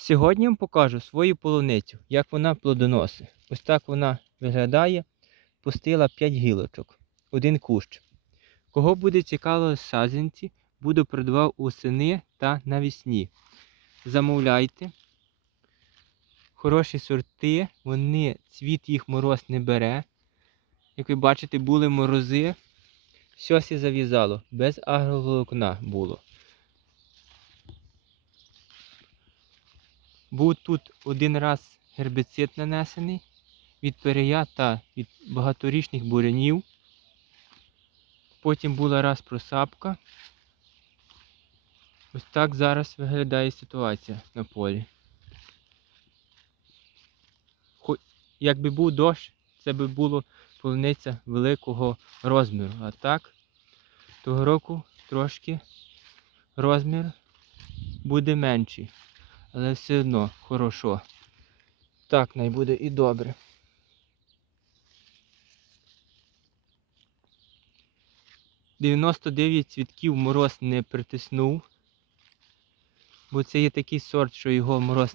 Сьогодні я вам покажу свою полуницю, як вона плодоносить. Ось так вона виглядає. Пустила 5 гілочок, один кущ. Кого буде цікаво саджанці, буду продавав усени та навесні. Замовляйте. Хороші сорти, вони цвіт їх мороз не бере. Як ви бачите, були морози. Все сі зав'язало, без агроволокна було. Був тут один раз гербіцид нанесений від перея та від багаторічних бурянів. Потім була раз просапка. Ось так зараз виглядає ситуація на полі. Якби був дощ, це би було полуниця великого розміру. А так, того року трошки розмір буде менший. Але все одно хорошо. Так най і добре. Дев'яносто дев'ять цвітків мороз не притиснув. Бо це є такий сорт, що його мороз